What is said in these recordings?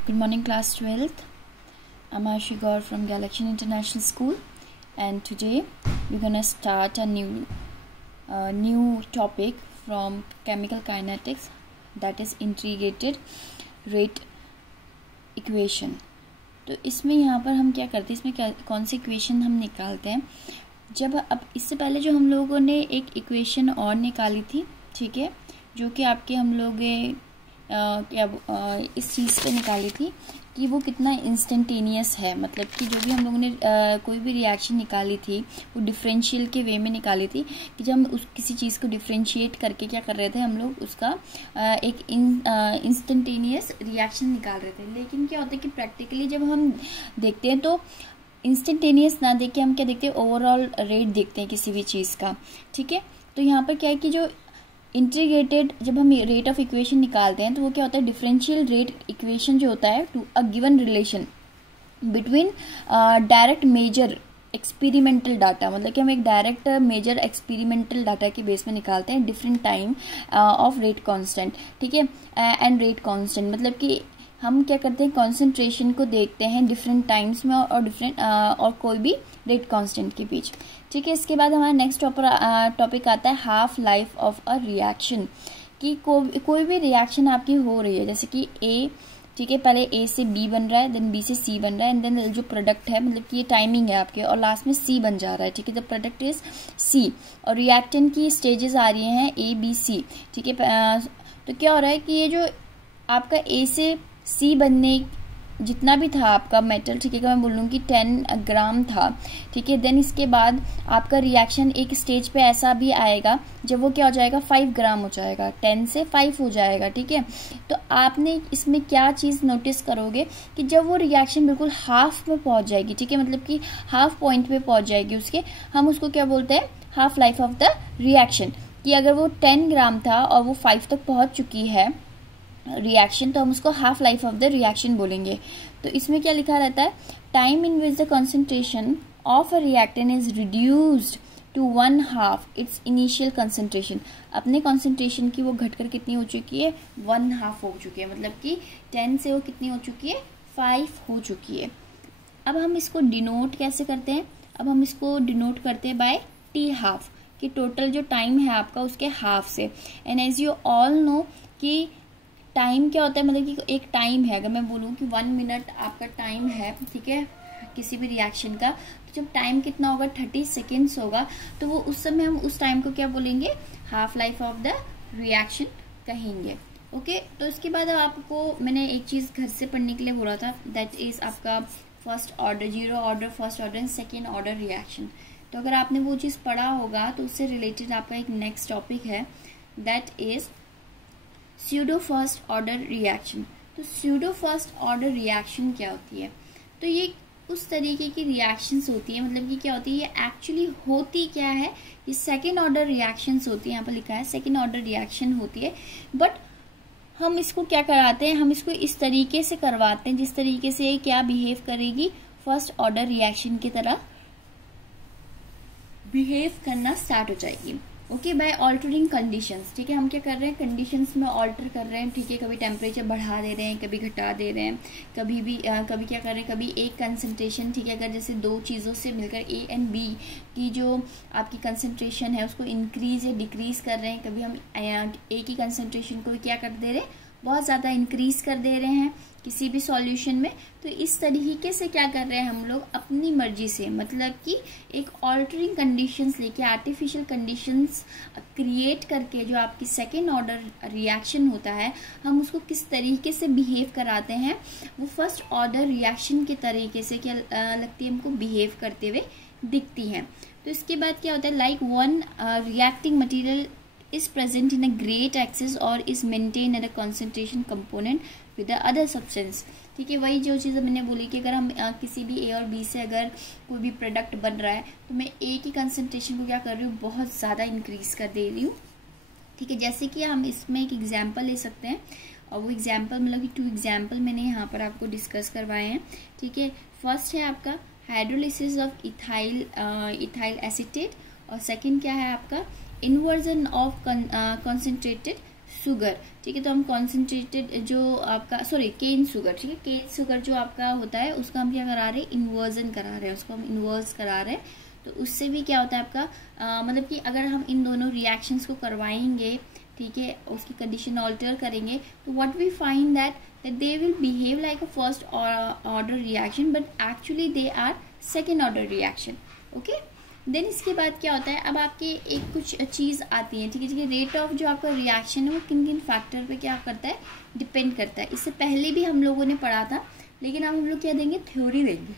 Good morning, class 12th. I'm Ayushi Gaur from Galaxian International School, and today we're gonna start a new topic from chemical kinetics, that is integrated rate equation. तो इसमें यहाँ पर हम क्या करते हैं, इसमें कौन सी इक्वेशन हम निकालते हैं। जब अब इससे पहले जो हम लोगों ने एक इक्वेशन और निकाली थी, ठीक है, जो कि आपके हम लोग इस चीज़ पे निकाली थी कि वो कितना इंस्टेंटेनियस है, मतलब कि जो भी हम लोगों ने कोई भी रिएक्शन निकाली थी वो डिफरेंशियल के वे में निकाली थी कि जब हम किसी चीज़ को डिफरेंशिएट करके क्या कर रहे थे, हम लोग उसका एक इंस्टेंटेनियस रिएक्शन निकाल रहे थे। लेकिन क्या होता है कि प्रैक्टिकली जब हम देखते हैं तो इंस्टेंटेनियस ना देख के हम क्या देखते हैं, ओवरऑल रेट देखते हैं किसी भी चीज़ का, ठीक है। तो यहाँ पर क्या है कि जो इंटीग्रेटेड जब हम रेट ऑफ इक्वेशन निकालते हैं तो वो क्या होता है, डिफरेंशियल रेट इक्वेशन जो होता है to a given relation between direct measure experimental data, मतलब कि हम एक डायरेक्ट मेजर एक्सपेरिमेंटल डाटा के बेस में निकालते हैं different time of rate constant, ठीक है, एंड रेट कांस्टेंट, मतलब कि हम क्या करते हैं, कॉन्सेंट्रेशन को देखते हैं डिफरेंट टाइम्स में और डिफरेंट और कोई भी रेट कांस्टेंट के बीच, ठीक है। इसके बाद हमारा नेक्स्ट टॉपिक आता है half life of a reaction, कि कोई भी रिएक्शन आपकी हो रही है, जैसे कि ए, ठीक है, पहले ए से बी बन रहा है, देन बी से सी बन रहा है, एंड देन जो प्रोडक्ट है, मतलब कि ये टाइमिंग है आपके, और लास्ट में सी बन जा रहा है, ठीक है, द प्रोडक्ट इज सी, और रिएक्टेंट की स्टेजेस आ रही हैं ए बी सी, ठीक है। तो क्या हो रहा है कि ये जो आपका ए से सी बनने जितना भी था आपका मेटल, ठीक है, मैं बोलूँ कि 10 ग्राम था, ठीक है, देन इसके बाद आपका रिएक्शन एक स्टेज पे ऐसा भी आएगा जब वो क्या हो जाएगा, 5 ग्राम हो जाएगा, 10 से 5 हो जाएगा, ठीक है। तो आपने इसमें क्या चीज़ नोटिस करोगे कि जब वो रिएक्शन बिल्कुल हाफ में पहुंच जाएगी, ठीक है, मतलब कि हाफ पॉइंट पे पहुंच जाएगी उसके, हम उसको क्या बोलते हैं, half life of the reaction, कि अगर वो 10 ग्राम था और वो 5 तक पहुँच चुकी है रिएक्शन, तो हम उसको half life of the reaction बोलेंगे। तो इसमें क्या लिखा रहता है, time in which the concentration of a reactant is reduced to 1/2 its initial concentration, अपने कंसंट्रेशन की वो घटकर कितनी हो चुकी है, 1/2 हो चुकी है, मतलब कि 10 से वो कितनी हो चुकी है, 5 हो चुकी है। अब हम इसको डिनोट कैसे करते हैं, अब हम इसको डिनोट करते हैं बाय T½ कि टोटल जो टाइम है आपका उसके हाफ से। And as you all know कि टाइम क्या होता है, मतलब कि एक टाइम है, अगर मैं बोलूँ कि 1 मिनट आपका टाइम है, ठीक है, किसी भी रिएक्शन का, तो जब टाइम कितना होगा, 30 सेकेंड्स होगा, तो वो उस समय हम उस टाइम को क्या बोलेंगे, half life of the reaction कहेंगे, ओके। तो इसके बाद आपको मैंने एक चीज़ घर से पढ़ने के लिए बोला था, दैट इज आपका first order, zero order, first order and second order reaction. तो अगर आपने वो चीज़ पढ़ा होगा तो उससे रिलेटेड आपका एक नेक्स्ट टॉपिक है, that is pseudo first order reaction. तो स्यूडो फर्स्ट ऑर्डर रिएक्शन क्या होती है, तो ये उस तरीके की रिएक्शंस होती है, मतलब कि क्या होती है, ये एक्चुअली होती क्या है, ये सेकेंड ऑर्डर रिएक्शंस होती है, यहाँ पर लिखा है सेकेंड ऑर्डर रिएक्शन होती है, बट हम इसको क्या कराते हैं, हम इसको इस तरीके से करवाते हैं जिस तरीके से ये क्या बिहेव करेगी, फर्स्ट ऑर्डर रिएक्शन की तरह बिहेव करना स्टार्ट हो जाएगी, ओके, बाय ऑल्टरिंग कंडीशंस, ठीक है। हम क्या कर रहे हैं, कंडीशंस में ऑल्टर कर रहे हैं, ठीक है, कभी टेम्परेचर बढ़ा दे रहे हैं, कभी घटा दे रहे हैं, कभी क्या कर रहे हैं, कभी एक कंसंट्रेशन, ठीक है, अगर जैसे दो चीज़ों से मिलकर ए एंड बी की जो आपकी कंसंट्रेशन है उसको इंक्रीज या डिक्रीज कर रहे हैं, कभी हम ए की कंसंट्रेशन को क्या कर दे रहे हैं, बहुत ज़्यादा इंक्रीज कर दे रहे हैं किसी भी सॉल्यूशन में। तो इस तरीके से क्या कर रहे हैं हम लोग अपनी मर्जी से, मतलब कि एक ऑल्टरिंग कंडीशंस लेके, आर्टिफिशियल कंडीशंस क्रिएट करके जो आपकी सेकेंड ऑर्डर रिएक्शन होता है, हम उसको किस तरीके से बिहेव कराते हैं, वो फर्स्ट ऑर्डर रिएक्शन के तरीके से क्या लगती है हमको बिहेव करते हुए दिखती हैं। तो इसके बाद क्या होता है, like one reacting material is present in a great excess or is maintained at a concentration component with the other substance, ठीक है। वही जो चीज़ मैंने बोली कि अगर हम किसी भी ए और बी से अगर कोई भी प्रोडक्ट बन रहा है तो मैं ए की कंसंट्रेशन को क्या कर रही हूँ, बहुत ज़्यादा इंक्रीज कर दे रही हूँ, ठीक है। जैसे कि हम इसमें एक एग्जाम्पल ले सकते हैं, और वो एग्जाम्पल मतलब कि 2 एग्जाम्पल मैंने यहाँ पर आपको डिस्कस करवाए हैं, ठीक है। फर्स्ट है आपका हाइड्रोलिसिस ऑफ इथाइल एसीटेट, और सेकेंड क्या है आपका इन्वर्जन ऑफ कंसंट्रेटेड शुगर, ठीक है, तो हम कॉन्सेंट्रेटेड जो आपका केन शुगर, ठीक है, केन शुगर जो आपका होता है उसका हम क्या करा रहे हैं, इन्वर्जन करा रहे हैं, उसको हम इन्वर्स करा रहे हैं। तो उससे भी क्या होता है आपका मतलब कि अगर हम इन दोनों रिएक्शंस को करवाएंगे, ठीक है, उसकी कंडीशन ऑल्टर करेंगे, तो what we find that they will behave like a first order reaction but actually they are second order reaction. Okay, then इसके बाद क्या होता है, अब आपके एक कुछ चीज़ आती है, ठीक है, रेट ऑफ जो आपका रिएक्शन है वो किन किन फैक्टर पे क्या करता है, डिपेंड करता है। इससे पहले भी हम लोगों ने पढ़ा था, लेकिन अब हम लोग क्या देंगे, थ्योरी देंगे।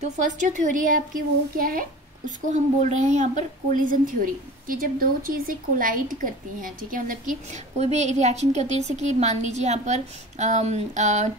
तो फर्स्ट जो थ्योरी है आपकी वो क्या है, उसको हम बोल रहे हैं यहाँ पर कोलिजन थ्योरी, कि जब दो चीज़ें कोलाइड करती हैं, ठीक है, मतलब कि कोई भी रिएक्शन क्या होती है, जैसे कि मान लीजिए यहाँ पर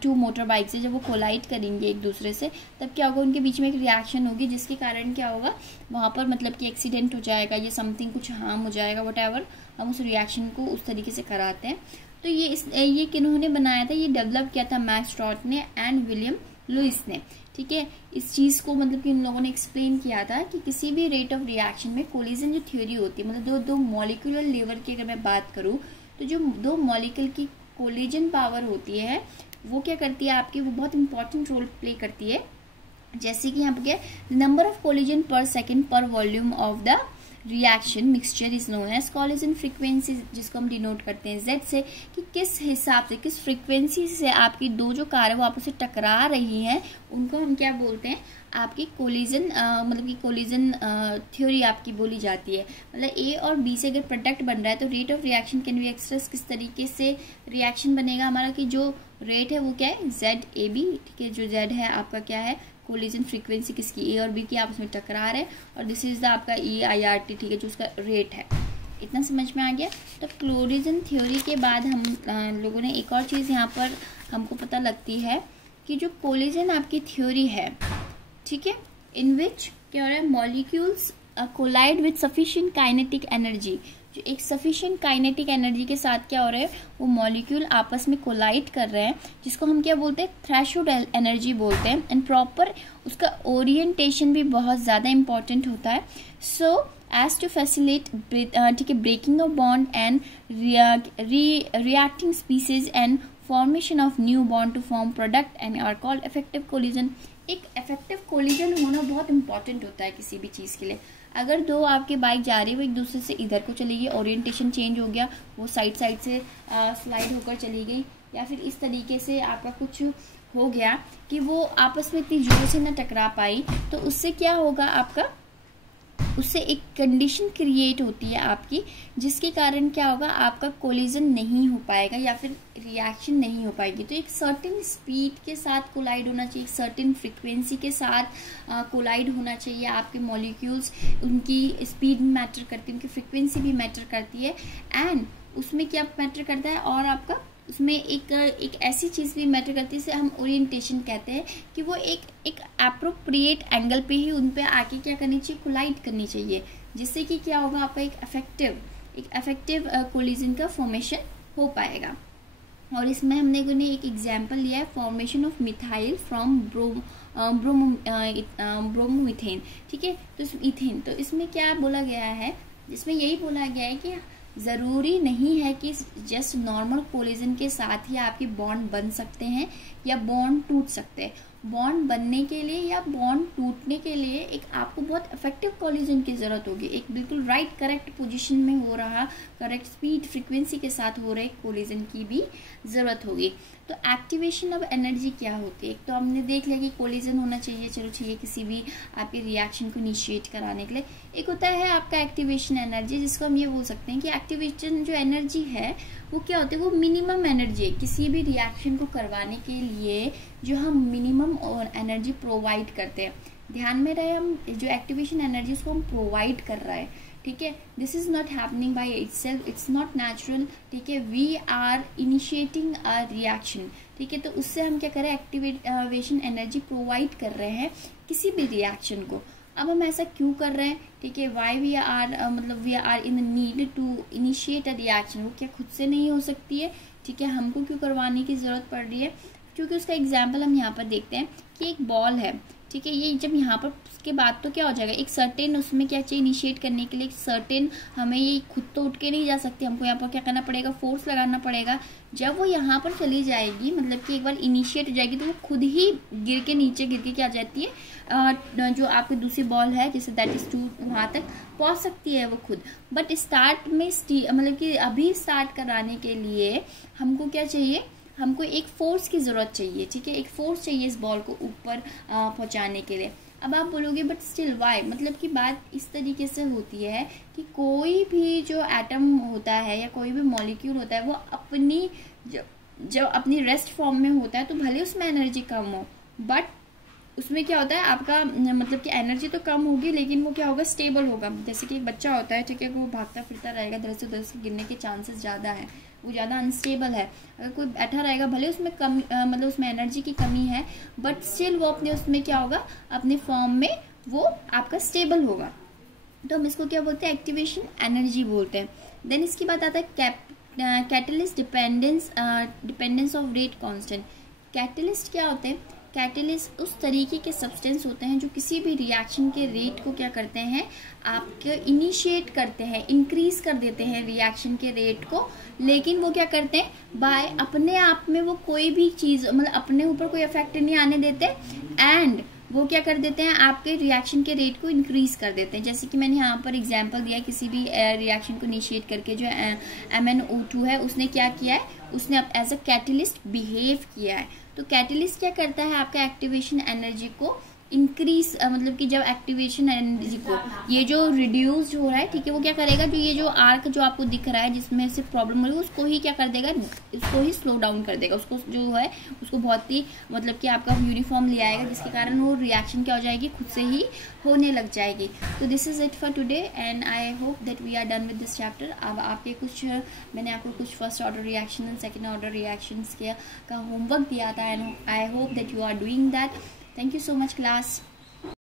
2 मोटर बाइक्स है, जब वो कोलाइड करेंगे एक दूसरे से, तब क्या होगा, उनके बीच में एक रिएक्शन होगी, जिसके कारण क्या होगा, वहाँ पर मतलब कि एक्सीडेंट हो जाएगा या समथिंग कुछ हार्म हो जाएगा, व्हाटएवर, हम उस रिएक्शन को उस तरीके से कराते हैं। तो ये किन्होंने बनाया था, ये डेवलप किया था मैक्स स्टॉर्ट ने एंड विलियम लुइस ने, ठीक है। इस चीज़ को मतलब कि इन लोगों ने एक्सप्लेन किया था कि किसी भी रेट ऑफ रिएक्शन में कोलिजन जो थ्योरी होती है, मतलब दो मॉलिक्यूलर लेवल की अगर मैं बात करूँ, तो जो दो मॉलिक्यूल की कोलिजन पावर होती है वो क्या करती है आपकी, वो बहुत इंपॉर्टेंट रोल प्ले करती है। जैसे कि यहाँ पे क्या, number of collision per second per volume of the reaction mixture is known as collision frequency, जिसको हम डिनोट करते हैं Z से, कि किस हिसाब से, किस फ्रीक्वेंसी से आपकी दो जो कार है वो आपस में टकरा रही हैं, उनको हम क्या बोलते हैं, आपकी कोलिजन मतलब कि कोलिजन थ्योरी आपकी बोली जाती है। मतलब A और B से अगर प्रोडक्ट बन रहा है तो rate of reaction can be express, किस तरीके से रिएक्शन बनेगा हमारा, कि जो रेट है वो क्या है, ZAB, ठीक है, जो Z है आपका क्या है, कोलिजन फ्रीक्वेंसी किसकी, A और B की आपस में टकरा रहे, और दिस इज द आपका EIRT, ठीक है, जो उसका रेट है। इतना समझ में आ गया। तो कोलिजन थ्योरी के बाद हम लोगों ने एक और चीज़ यहाँ पर हमको पता लगती है कि जो कोलिजन आपकी थ्योरी है, ठीक है, इन विच क्या हो रहा है, molecules collide with sufficient kinetic energy, जो एक सफिशिएंट काइनेटिक एनर्जी के साथ क्या हो रहा है, वो मॉलिक्यूल आपस में कोलाइड कर रहे हैं, जिसको हम क्या बोलते हैं, थ्रेशोल्ड एनर्जी बोलते हैं। एंड प्रॉपर उसका ओरिएंटेशन भी बहुत ज़्यादा इंपॉर्टेंट होता है, सो एज टू फैसिलिटेट, ठीक है, breaking of bond and reacting species and formation of new bond to form product and are called effective collision. एक इफेक्टिव कोलिजन होना बहुत इंपॉर्टेंट होता है किसी भी चीज़ के लिए। अगर दो आपकी बाइक जा रही है, वो एक दूसरे से इधर को चली गई, ओरिएंटेशन चेंज हो गया, वो साइड से स्लाइड होकर चली गई, या फिर इस तरीके से आपका कुछ हो गया कि वो आपस में इतनी जोर से न टकरा पाई, तो उससे क्या होगा, आपका उससे एक कंडीशन क्रिएट होती है आपकी, जिसके कारण क्या होगा, आपका कोलिजन नहीं हो पाएगा या फिर रिएक्शन नहीं हो पाएगी। तो एक सर्टेन स्पीड के साथ कोलाइड होना चाहिए, एक सर्टेन फ्रीक्वेंसी के साथ कोलाइड होना चाहिए। आपके मॉलिक्यूल्स, उनकी स्पीड मैटर करती है, उनकी फ्रीक्वेंसी भी मैटर करती है, एंड उसमें क्या मैटर करता है, और आपका उसमें एक ऐसी चीज़ भी मैटर करती है, जिसे हम ओरिएंटेशन कहते हैं, कि वो एक एप्रोप्रिएट एंगल पे ही उन पे आके क्या करनी चाहिए, कोलाइड करनी चाहिए, जिससे कि क्या होगा, आपका एक इफेक्टिव कोलिजन का फॉर्मेशन हो पाएगा। और इसमें हमने एक एग्जाम्पल लिया है, formation of methyl from bromomethane, ठीक है, तो इथेन। तो इसमें क्या बोला गया है, इसमें यही बोला गया है कि ज़रूरी नहीं है कि जस्ट नॉर्मल कोलिजन के साथ ही आपके बॉन्ड बन सकते हैं या बॉन्ड टूट सकते हैं। बॉन्ड बनने के लिए या बॉन्ड टूटने के लिए एक आपको बहुत इफेक्टिव कोलिजन की ज़रूरत होगी, एक बिल्कुल राइट करेक्ट पोजीशन में हो रहा, करेक्ट स्पीड फ्रीक्वेंसी के साथ हो रहे कोलिजन की भी ज़रूरत होगी। तो एक्टिवेशन ऑफ एनर्जी क्या होती है, एक तो हमने देख लिया कि कोलिजन होना चाहिए, चलो चाहिए किसी भी आपके रिएक्शन को इनिशिएट कराने के लिए। एक होता है आपका एक्टिवेशन एनर्जी, जिसको हम ये बोल सकते हैं कि एक्टिवेशन जो एनर्जी है वो क्या होती है, वो मिनिमम एनर्जी है किसी भी रिएक्शन को करवाने के लिए, जो हम मिनिमम एनर्जी प्रोवाइड करते हैं। ध्यान में रहे, हम जो एक्टिवेशन एनर्जी उसको हम प्रोवाइड कर रहे हैं, ठीक है, this is not happening by itself, it's not natural, ठीक है, we are initiating a reaction, ठीक है, तो उससे हम क्या कर रहे हैं, एक्टिवेशन एनर्जी प्रोवाइड कर रहे हैं किसी भी रिएक्शन को। अब हम ऐसा क्यों कर रहे हैं, ठीक है, वाई वी आर मतलब we are in need to initiate a reaction, वो क्या खुद से नहीं हो सकती है, ठीक है, हमको क्यों करवाने की ज़रूरत पड़ रही है, क्योंकि उसका एग्जाम्पल हम यहाँ पर देखते हैं कि एक बॉल है, ठीक है। ये जब यहाँ पर उसके बाद तो क्या हो जाएगा, एक सर्टेन उसमें क्या चाहिए इनिशिएट करने के लिए, एक सर्टेन, हमें ये खुद तो उठ के नहीं जा सकती, हमको यहाँ पर क्या करना पड़ेगा, फोर्स लगाना पड़ेगा। जब वो यहाँ पर चली जाएगी, मतलब कि एक बार इनिशिएट हो जाएगी, तो वो खुद ही गिर के नीचे गिर के क्या जाती है, जो आपकी दूसरी बॉल है जैसे दैट इज टू, वहाँ तक पहुँच सकती है वो खुद। बट स्टार्ट में मतलब कि अभी स्टार्ट कराने के लिए हमको क्या चाहिए, हमको एक फोर्स की ज़रूरत चाहिए, ठीक है, एक फोर्स चाहिए इस बॉल को ऊपर पहुंचाने के लिए। अब आप बोलोगे बट स्टिल वाई, मतलब कि बात इस तरीके से होती है कि कोई भी जो एटम होता है या कोई भी मॉलिक्यूल होता है, वो अपनी जब अपनी रेस्ट फॉर्म में होता है तो भले उसमें एनर्जी कम हो, बट उसमें क्या होता है आपका, मतलब कि एनर्जी तो कम होगी लेकिन वो क्या होगा, स्टेबल होगा। जैसे कि एक बच्चा होता है, ठीक है, वो भागता फिरता रहेगा, इधर से उधर से गिरने के चांसेस ज़्यादा है, वो ज़्यादा अनस्टेबल है। अगर कोई बैठा रहेगा, भले उसमें कम मतलब उसमें एनर्जी की कमी है, बट स्टिल वो अपने उसमें क्या होगा, अपने फॉर्म में वो आपका स्टेबल होगा। तो हम इसको क्या बोलते हैं, एक्टिवेशन एनर्जी बोलते हैं। देन इसकी बात आता है catalyst dependence of rate constant. Catalyst क्या होते हैं, कैटलिस्ट उस तरीके के सब्सटेंस होते हैं जो किसी भी रिएक्शन के रेट को क्या करते हैं, आपके इनिशिएट करते हैं, इंक्रीज कर देते हैं रिएक्शन के रेट को। लेकिन वो क्या करते हैं, बाय अपने आप में वो कोई भी चीज़, मतलब अपने ऊपर कोई इफेक्ट नहीं आने देते, एंड वो क्या कर देते हैं, आपके रिएक्शन के रेट को इंक्रीज कर देते हैं। जैसे कि मैंने यहाँ पर एग्जांपल दिया, किसी भी रिएक्शन को इनिशिएट करके जो MnO2 है उसने क्या किया है, उसने अब एज अ कैटलिस्ट बिहेव किया है। तो कैटलिस्ट क्या करता है, आपका एक्टिवेशन एनर्जी को इंक्रीज, मतलब कि जब एक्टिवेशन एनर्जी को ये जो रिड्यूस हो रहा है, ठीक है, वो क्या करेगा, जो ये जो आर्क जो आपको दिख रहा है जिसमें से प्रॉब्लम हो रही है, उसको ही क्या कर देगा, इसको ही स्लो डाउन कर देगा, उसको जो है उसको बहुत ही मतलब कि आपका यूनिफॉर्म ले आएगा, जिसके कारण वो रिएक्शन क्या हो जाएगी, खुद से ही होने लग जाएगी। तो this is it for today and I hope that we are done with this chapter. अब आपके कुछ, मैंने आपको कुछ first order reaction and second order reactions का होमवर्क दिया था, and I hope that you are doing that. Thank you so much, class.